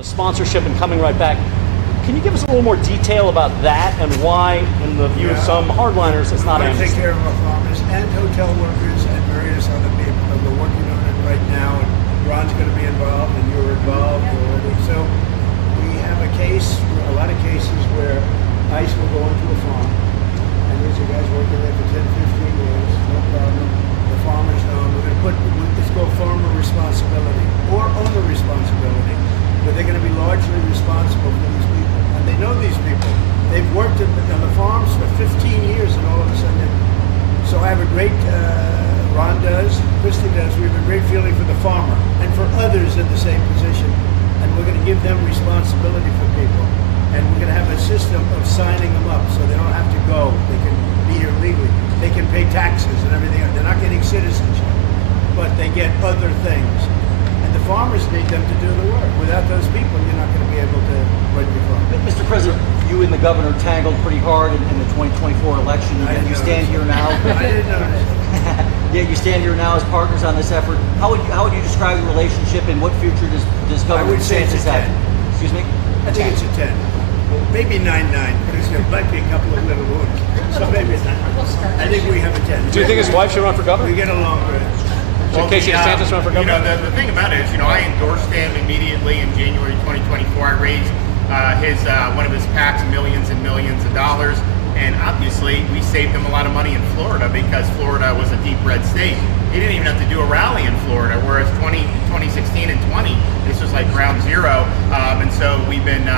Sponsorship and coming right back. Can you give us a little more detail about that and why, in the view of some hardliners, it's not amnesty? amnesty? Take care of our farmers and hotel workers and various other people. And we're working on it right now, and Ron's going to be involved, and you're involved already. So we have a case, a lot of cases where ICE will go into a farm, and these are guys working there for 10, 15 years, no problem. The farmers know. We're going to put, it's called farmer responsibility or owner responsibility. But they're going to be largely responsible for these people. And they know these people. They've worked on the farms for 15 years, and all of a sudden. So I have a great, Ron does, Christy does, we have a great feeling for the farmer and for others in the same position. And we're going to give them responsibility for people. And we're going to have a system of signing them up so they don't have to go. They can be here legally. They can pay taxes and everything. They're not getting citizenship, but they get other things. And the farmers need them to do the work. Without those people, you're not going to be able to run your farm. Mr. President, you and the governor tangled pretty hard in the 2024 election. You stand here now. I didn't notice. Yeah, you stand here now as partners on this effort. How would you describe your relationship, and what future does Governor DeSantis have? Excuse me? I think it's a 10. Maybe 9-9, because there might be a couple of little wounds. So maybe it's 9. I think we have a 10. Do you think his wife should run for governor? We get along good. So Casey DeSantis run for governor? The thing about it is, I endorsed him immediately in January 2024. I raised one of his PACs millions and millions of dollars, and obviously we saved him a lot of money in Florida because Florida was a deep red state. He didn't even have to do a rally in Florida, whereas 2016 and 20, this was like ground zero, and so we've been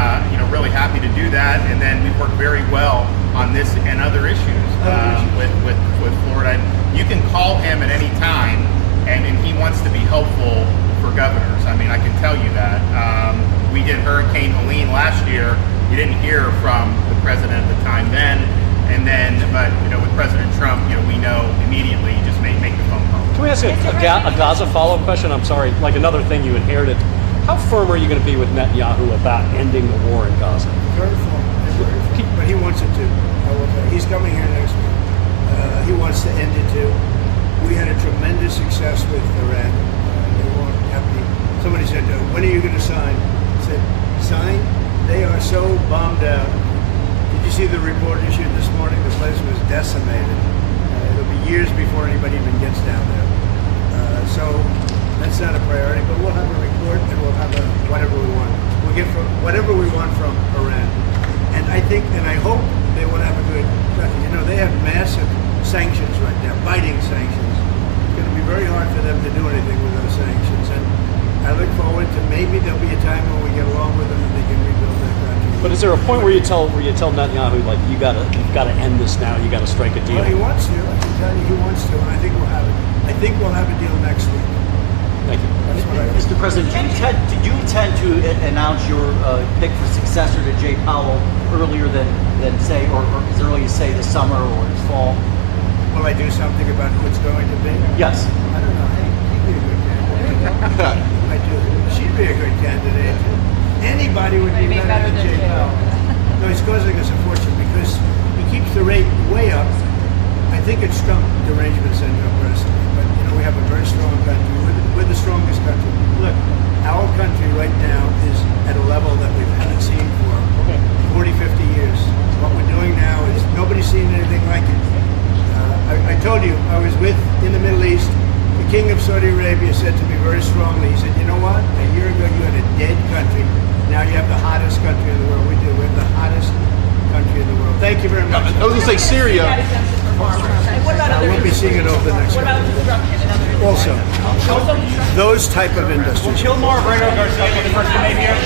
really happy to do that, and then we've worked very well on this and other issues with Florida. You can call him at any time, and he wants to be helpful for governors. I mean, I can tell you that. We did Hurricane Helene last year. You didn't hear from the president at the time then, but with President Trump, we know immediately. You just make the phone call. Can we ask a Gaza follow-up question? I'm sorry, like another thing you inherited. How firm are you going to be with Netanyahu about ending the war in Gaza? Very firm, but he wants it to. I will tell you. He's coming here next week. He wants to end it too. We had a tremendous success with Iran. They weren't happy. Somebody said, when are you going to sign? I said, sign? They are so bombed out. Did you see the report issued this morning? The place was decimated. It'll be years before anybody even gets down there. So that's not a priority, but we'll have a report and we'll have whatever we want. We'll get whatever we want from Iran. And I think, and I hope they will have a good record. They have massive sanctions right now, biting sanctions. It's going to be very hard for them to do anything with those sanctions, and I look forward to maybe there'll be a time when we get along with them and they can rebuild their country. But is there a point where you tell Netanyahu, like, you've got to end this now, you got to strike a deal? Well, he wants to. I can tell you, he wants to, and I think we'll have it. I think we'll have a deal next week. Thank you. That's what I think. Mr. President, did you intend to announce your pick for successor to Jay Powell earlier than say, or as early as say this summer or this fall? Will I do something about who it's going to be? Yes. I don't know. Hey, she'd be a good candidate. I do. She'd be a good candidate. Anybody would be better than Jay Powell. No, he's causing us a fortune because he keeps the rate way up. I think it's Trump derangement syndrome personally, but we have a very strong country. We're the strongest country. Look, our country right now is at a level that we haven't seen for 40, 50 years. What we're doing now is nobody's seen anything like it. I told you, I was in the Middle East. The King of Saudi Arabia said to me very strongly, he said, you know what? A year ago you had a dead country. Now you have the hottest country in the world. We do. We have the hottest country in the world. Thank you very much. I was going to say Syria. We'll be seeing it over the next couple of years. Also, those type of industries. Kill more Garcia for the first debate here.